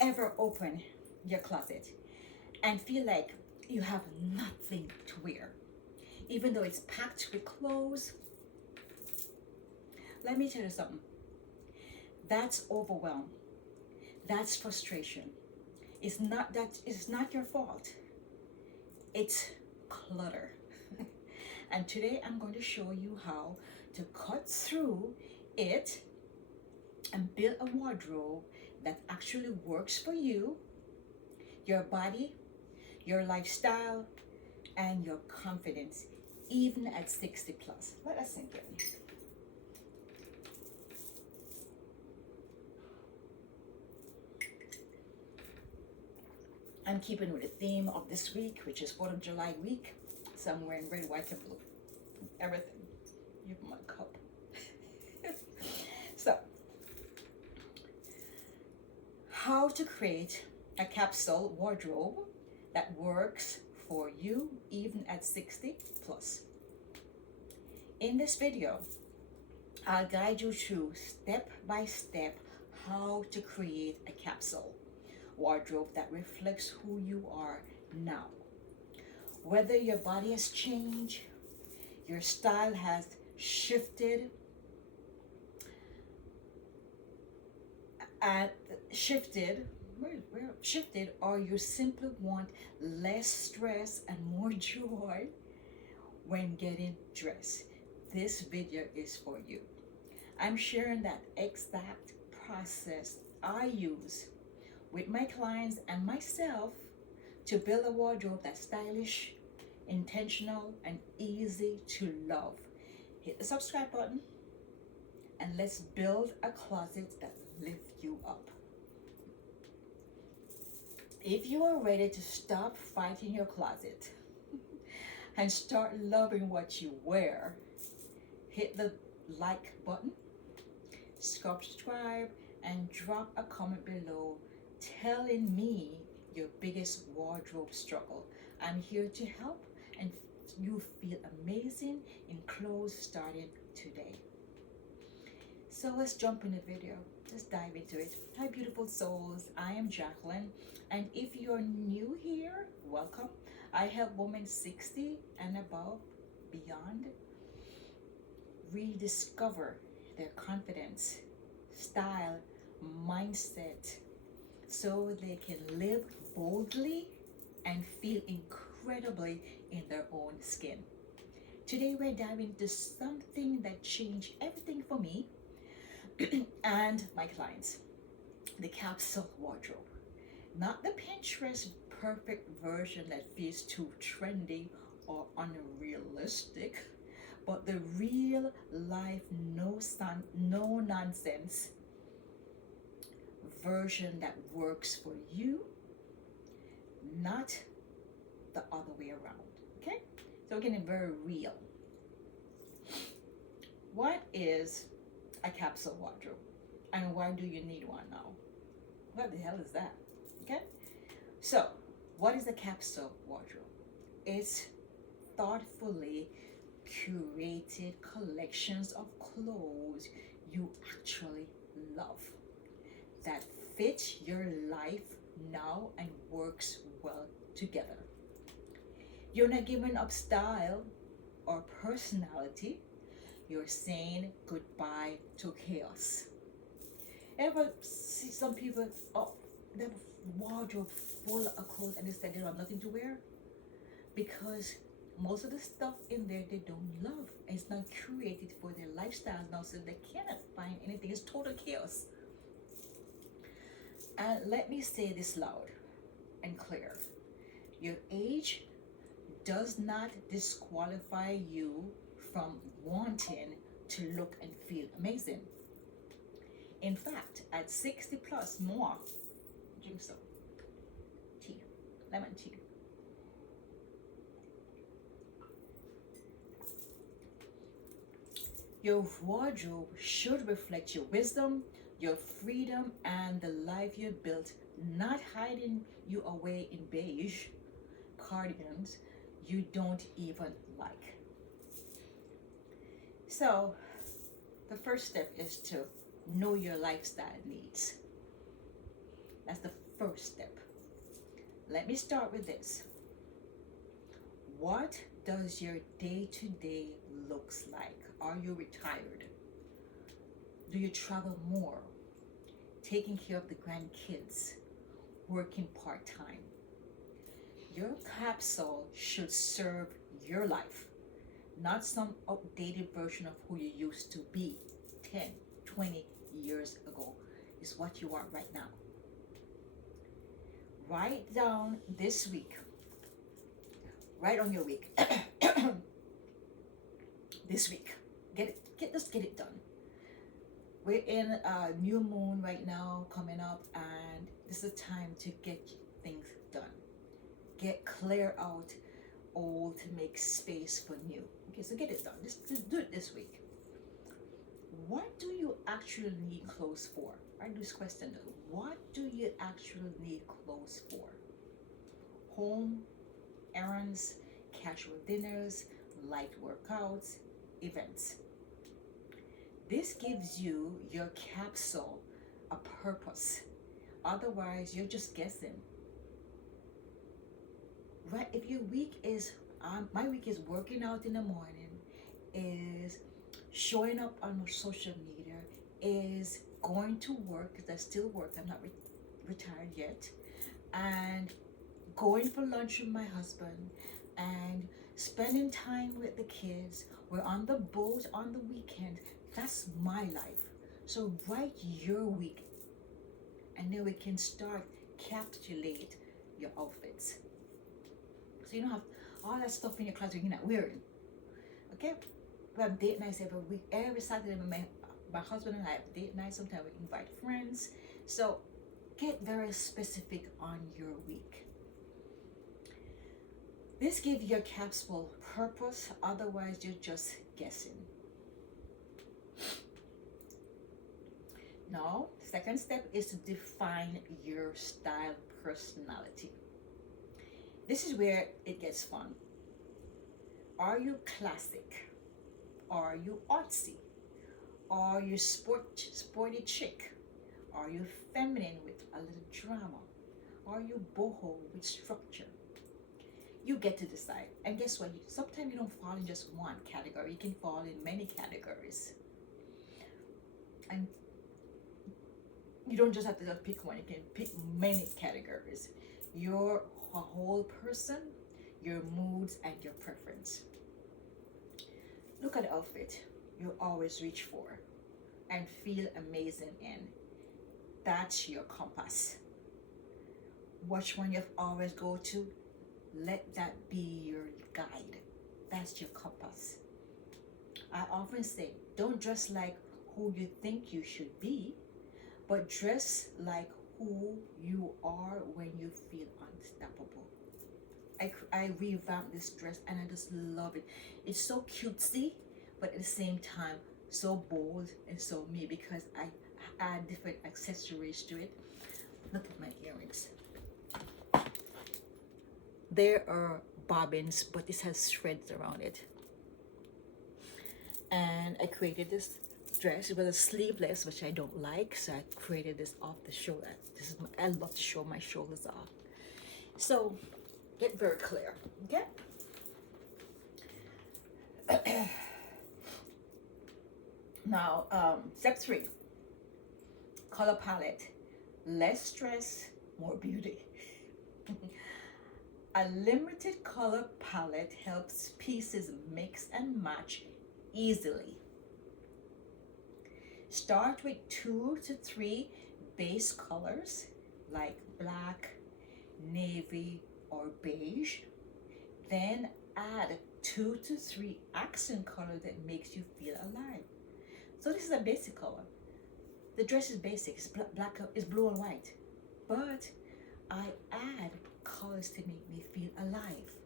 ever open your closet and feel like you have nothing to wear, even though it's packed with clothes? Let me tell you something. That's overwhelm. That's frustration. It's not your fault. It's clutter. And today I'm going to show you how to cut through it and build a wardrobe that actually works for you, your body, your lifestyle, and your confidence, even at 60 plus. Let us sink in. I'm keeping with the theme of this week, which is 4th of July week. So I'm wearing red, white, and blue. Everything. You have my cup. So, how to create a capsule wardrobe that works for you even at 60 plus. In this video, I'll guide you through step by step how to create a capsule wardrobe that reflects who you are now. Whether your body has changed, your style has shifted, or you simply want less stress and more joy when getting dressed, this video is for you. I'm sharing that exact process I use with my clients and myself to build a wardrobe that's stylish, intentional, and easy to love. Hit the subscribe button and let's build a closet that lifts you up. If you are ready to stop fighting your closet and start loving what you wear, hit the like button, subscribe, and drop a comment below telling me your biggest wardrobe struggle. I'm here to help and you feel amazing in clothes starting today. So let's jump in the video. Let's dive into it. Hi beautiful souls, I am Jacqueline, and if you're new here, welcome. I help women 60 and above, beyond, rediscover their confidence, style, mindset, so they can live boldly and feel incredibly in their own skin. Today we're diving into something that changed everything for me and my clients. The capsule wardrobe. Not the Pinterest perfect version that feels too trendy or unrealistic, but the real life, no nonsense version that works for you, not the other way around. Okay? So we're getting very real. What is a capsule wardrobe? And why do you need one now? What the hell is that? Okay? So, what is a capsule wardrobe? It's thoughtfully curated collections of clothes you actually love that fit your life now and works well together. You're not giving up style or personality. You're saying goodbye to chaos. Ever see some people, oh, they have a wardrobe full of clothes and they said they don't have nothing to wear? Because most of the stuff in there they don't love. It's not curated for their lifestyle now, so they cannot find anything. It's total chaos. And let me say this loud and clear. Your age does not disqualify you from wanting to look and feel amazing. In fact, at 60 plus more, drink some tea, lemon tea. Your wardrobe should reflect your wisdom, your freedom, and the life you built, not hiding you away in beige cardigans you don't even like. So, the first step is to know your lifestyle needs. That's the first step. Let me start with this. What does your day-to-day looks like? Are you retired? Do you travel more? Taking care of the grandkids? Working part-time? Your capsule should serve your life, not some outdated version of who you used to be 10, 20 years ago. Is what you are right now. Write down this week. Write on your week. This week. Just get it done. We're in a new moon right now coming up, and this is the time to get things done. Get clear out old to make space for new. Okay, so get it done. Just do it this week. What do you actually need clothes for? I do this question though. What do you actually need clothes for? Home, errands, casual dinners, light workouts, events. This gives you your capsule a purpose. Otherwise, you're just guessing. Right? If your week is, my week is working out in the morning, is showing up on social media, is going to work, because I still work, I'm not retired yet, and going for lunch with my husband, and spending time with the kids. We're on the boat on the weekend. That's my life. So write your week, and then we can start capsulate your outfits. So you don't have all that stuff in your closet you're not wearing. Okay? We have date nights every week. Every Saturday, my husband and I have date nights. Sometimes we invite friends. So get very specific on your week. This gives your capsule purpose. Otherwise, you're just guessing. Now, second step is to define your style personality. This is where it gets fun. Are you classic? Are you artsy? Are you sporty chic? Are you feminine with a little drama? Are you boho with structure? You get to decide. And guess what? Sometimes you don't fall in just one category. You can fall in many categories. And you don't just have to just pick one. You can pick many categories. You're a whole person, your moods, and your preference. Look at the outfit you always reach for and feel amazing in. That's your compass. Which one you've always go to, let that be your guide. That's your compass. I often say, don't dress like who you think you should be, but dress like who you are when you feel unstoppable. I revamped this dress and I just love it. It's so cutesy, but at the same time, so bold and so me, because I add different accessories to it. Look at my earrings. There are bobbins, but this has threads around it. And I created this dress. It was a sleeveless, which I don't like, so I created this off the shoulder. I love to show my shoulders off. So get very clear, okay? Now, step 3, color palette. Less stress, more beauty. A limited color palette helps pieces mix and match easily. Start with 2 to 3 base colors like black, navy, or beige. Then add 2 to 3 accent colors that makes you feel alive. So this is a basic color. The dress is basic, it's black, it's blue and white. But I add colors to make me feel alive.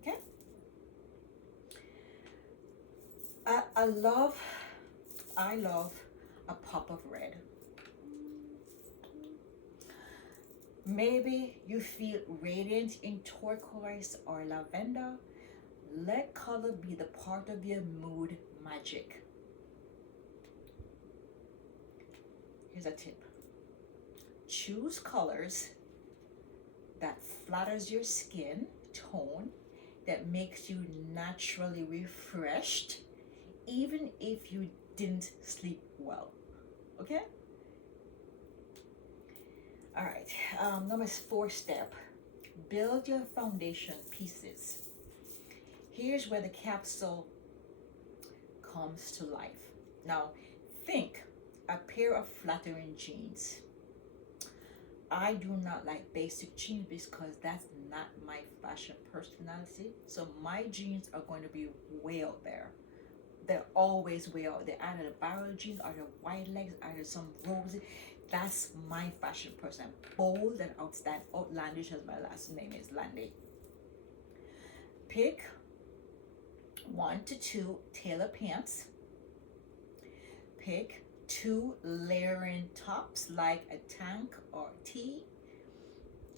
Okay? I love a pop of red. Maybe you feel radiant in turquoise or lavender. Let color be the part of your mood magic. Here's a tip. choose colors that flatters your skin tone, that makes you naturally refreshed, even if you didn't sleep well. Okay? All right. Number 4 step, build your foundation pieces. Here's where the capsule comes to life. Now, think a pair of flattering jeans. I do not like basic jeans because that's not my fashion personality. So my jeans are going to be way out there. They're always way out there. Either the barrel jeans, or the wide legs, either some rosy. That's my fashion person. Bold and outlandish, as my last name is Landy. Pick 1 to 2 tailor pants. Pick 2 layering tops like a tank or tee.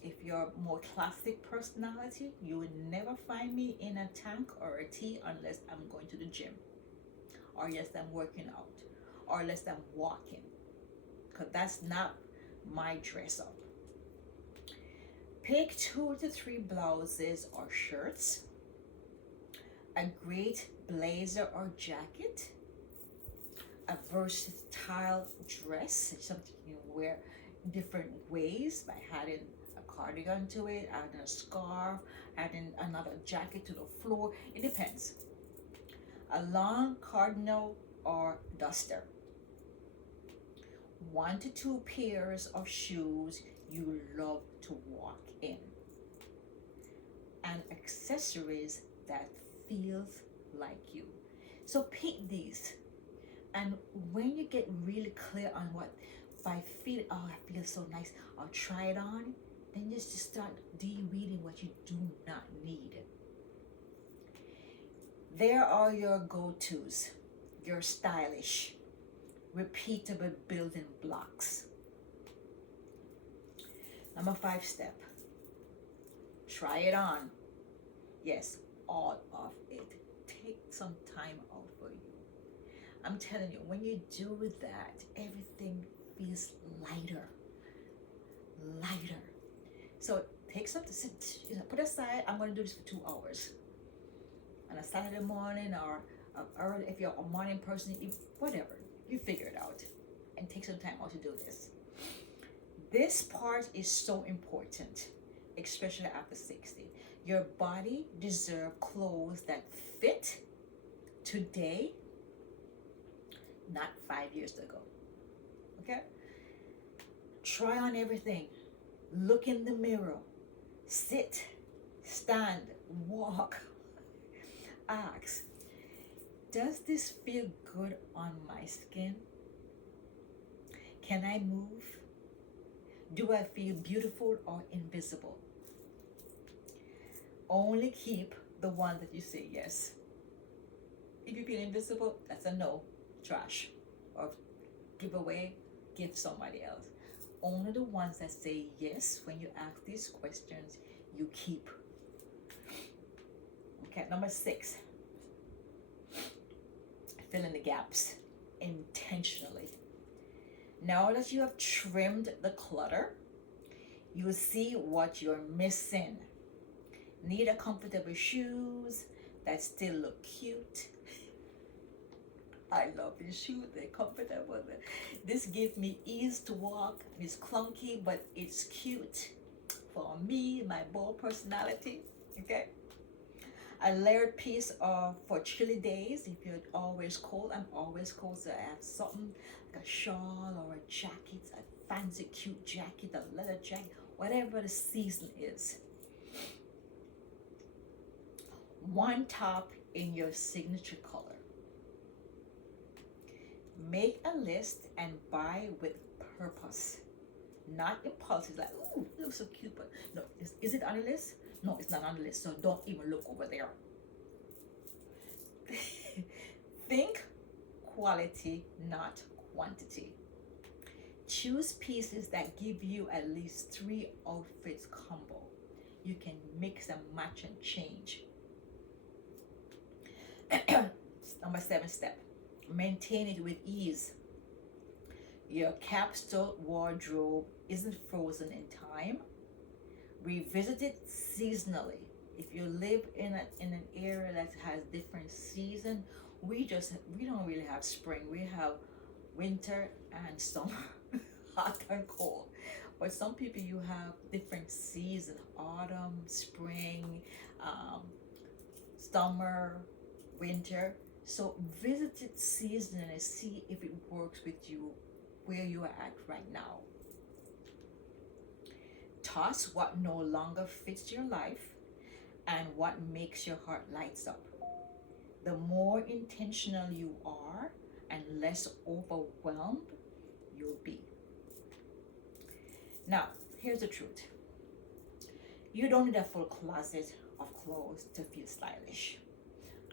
If you're a more classic personality, you would never find me in a tank or a tee unless I'm going to the gym, or yes, I'm working out, or unless I'm walking, because that's not my dress up. Pick 2 to 3 blouses or shirts, a great blazer or jacket, a versatile dress, something you can wear different ways by adding a cardigan to it, adding a scarf, adding another jacket to the floor. It depends. A long cardinal or duster. 1 to 2 pairs of shoes you love to walk in, and accessories that feels like you. So pick these. And when you get really clear on what, if I feel, oh, I feel so nice, I'll try it on, then just start de-weeding what you do not need. There are your go-tos, your stylish, repeatable building blocks. Number 5 step, try it on. Yes, all of it. Take some time out for you. I'm telling you, when you do that, everything feels lighter. So take some, put aside, I'm going to do this for 2 hours. On a Saturday morning, or early, if you're a morning person, whatever, you figure it out. And take some time out to do this. This part is so important, especially after 60. Your body deserves clothes that fit today, not 5 years ago. Okay? Try on everything. Look in the mirror. Sit, stand, walk. Ask, does this feel good on my skin? Can I move? Do I feel beautiful or invisible? Only keep the one that you say yes. If you feel invisible, that's a no, trash, or give away, give somebody else. Only the ones that say yes when you ask these questions, you keep. Okay, number 6, fill in the gaps intentionally. Now that you have trimmed the clutter, you will see what you're missing. Need a comfortable shoes that still look cute. I love these shoes, they're comfortable. This gives me ease to walk. It's clunky, but it's cute for me, my bold personality. Okay? A layered piece for chilly days. If you're always cold, I'm always cold, so I have something like a shawl or a jacket, a fancy cute jacket, a leather jacket, whatever the season is. One top in your signature color. Make a list and buy with purpose, not impulsive, like, ooh, it looks so cute, but no, is it on the list? No, it's not on the list, so don't even look over there. Think quality, not quantity. Choose pieces that give you at least 3 outfits combo. You can mix and match and change. Number 7 step, maintain it with ease. Your capsule wardrobe isn't frozen in time. Revisit it seasonally. If you live in an area that has different season, we don't really have spring. We have winter and summer, hot and cold. But some people, you have different season: autumn, spring, um, summer, winter. So visit it seasonally and see if it works with you where you are at right now. Toss what no longer fits your life and what makes your heart lights up. The more intentional you are and less overwhelmed you'll be. Now, here's the truth. You don't need a full closet of clothes to feel stylish.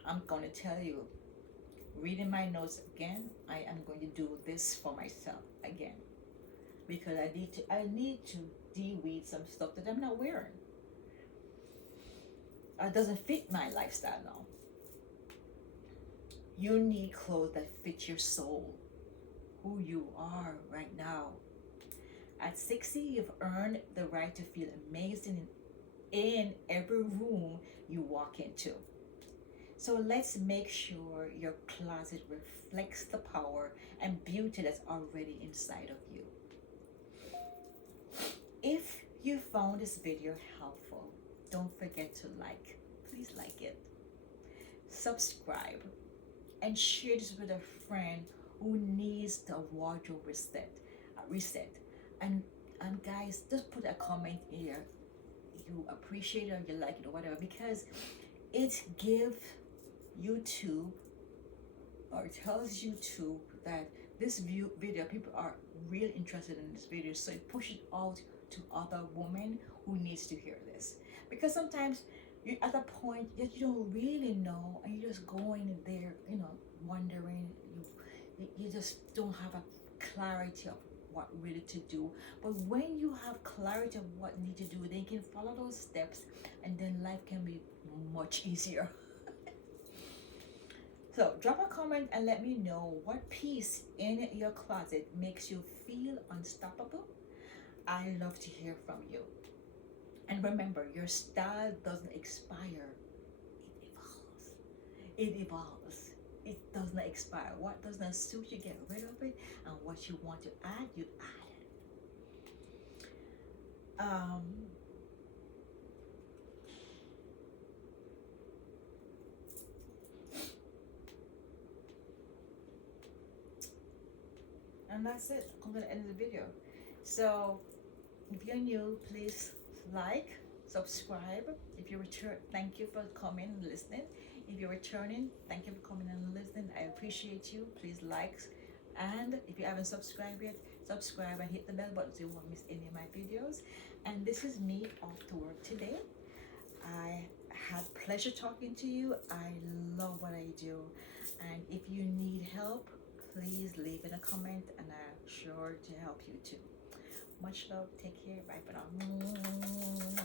I'm going to tell you, reading my notes again, I am going to do this for myself again because I need to de-weed some stuff that I'm not wearing. It doesn't fit my lifestyle now. You need clothes that fit your soul, who you are right now. At 60, you've earned the right to feel amazing in every room you walk into. So let's make sure your closet reflects the power and beauty that's already inside of you. If you found this video helpful, don't forget to please like it, subscribe, and share this with a friend who needs the wardrobe reset. And guys, just put a comment here. You appreciate it or you like it or whatever, because it gives YouTube, or it tells YouTube that this video, people are really interested in this video, so it pushes it out to other women who needs to hear this. Because sometimes you're at a point that you don't really know, and you're just going there, wondering. You just don't have a clarity of what really to do. But when you have clarity of what you need to do, then you can follow those steps, and then life can be much easier. So drop a comment and let me know what piece in your closet makes you feel unstoppable. I love to hear from you. And remember, your style doesn't expire. It evolves. It evolves. It does not expire. What does not suit you, get rid of it. And what you want to add, you add it. And that's it. I'm going to end the video. So if you're new, please like, subscribe. If you return, thank you for coming and listening. If you're returning, thank you for coming and listening. I appreciate you. Please like, and if you haven't subscribed yet, subscribe and hit the bell button so you won't miss any of my videos. And this is me off to work today. I had pleasure talking to you. I love what I do, and if you need help, please leave in a comment, and I'm sure to help you too. Much love. Take care. Bye for now.